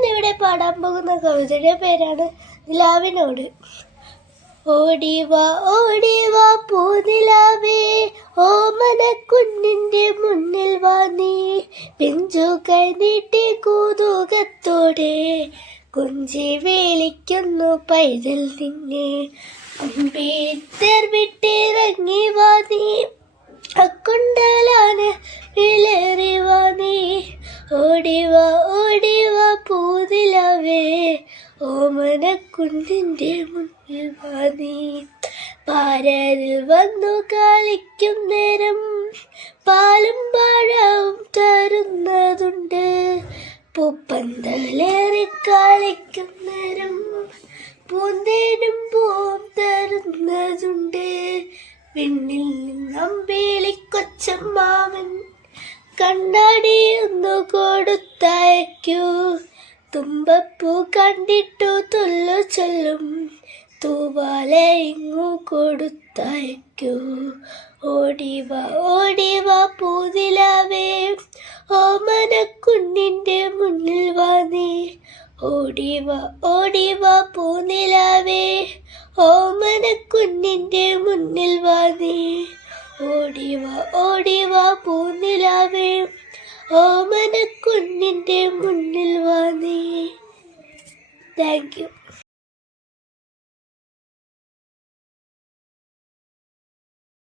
ഞാനിന്നിവിടെ പാടാൻ പോകുന്ന കവിതയുടെ പേരാണ് നിലാവിനോട്. ഓടിവാ ഓടിവാ പൂനിലാവേ, ഓമനക്കുഞ്ഞിന്റെ മുന്നിൽ വാ നീ, പിഞ്ചു കൈ നീട്ടി കൗതുകത്തോടെ കുഞ്ചി വിളിക്കുന്നു പൈതൽ നിന്നെ. അമ്പേത്തർ വിട്ടിറങ്ങി വാ നീ, അക്കുണ്ടലാണ് വിളറി വാ നീ. ഓടിവാ ഓടിവാ പൂനിലാവേ, ഓമനക്കുഞ്ഞിന്റെ മുന്നിൽ വാ നീ. പാരതിൽ വന്നു കളിക്കും നേരം പാലും പഴവും തരുന്നതുണ്ട്, പൂപ്പന്തലേറി കളിക്കും നേരം പൂന്തേനും പൂവും തരുന്നതുണ്ട്. വിണ്ണിൽ നിന്നമ്പിളിക്കൊച്ചമ്മാവൻ കണ്ണാടിയൊന്നു കൊടുത്തയക്കൂ, തുമ്പപ്പൂ കണ്ടിട്ടു തുല്ലു ചൊല്ലും തൂവാല ഇങ്ങു കൊടുത്തയക്കൂ. ഓടിവാ ഓടിവാ പൂനിലാവേ, ഓമനക്കുഞ്ഞിന്റെ മുന്നിൽ വാ നീ. ഓടിവാ ഓടിവാ പൂനിലാവേ, ഓമനക്കുഞ്ഞിന്റെ മുന്നിൽ വാ നീ. ഓടിവാ ഓടിവാ പൂനിലാവേ, ഓമനക്കുഞ്ഞിന്റെ മുന്നിൽ വാ നീ. Thank you.